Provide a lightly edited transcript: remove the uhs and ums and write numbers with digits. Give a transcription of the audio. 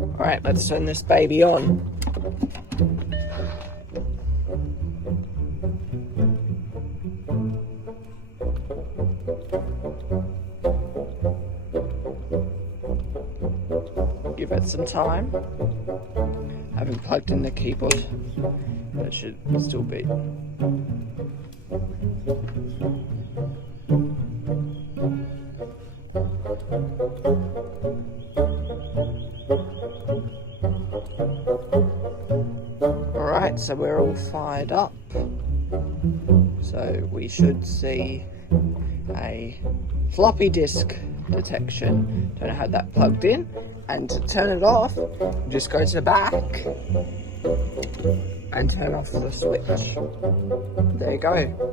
Alright, let's turn this baby on. Give it some time. I haven't plugged in the keyboard, but it should still be. Alright, so we're all fired up. So we should see a floppy disk detection. Don't know how that plugged in. And to turn it off, just go to the back and turn off the switch. There you go.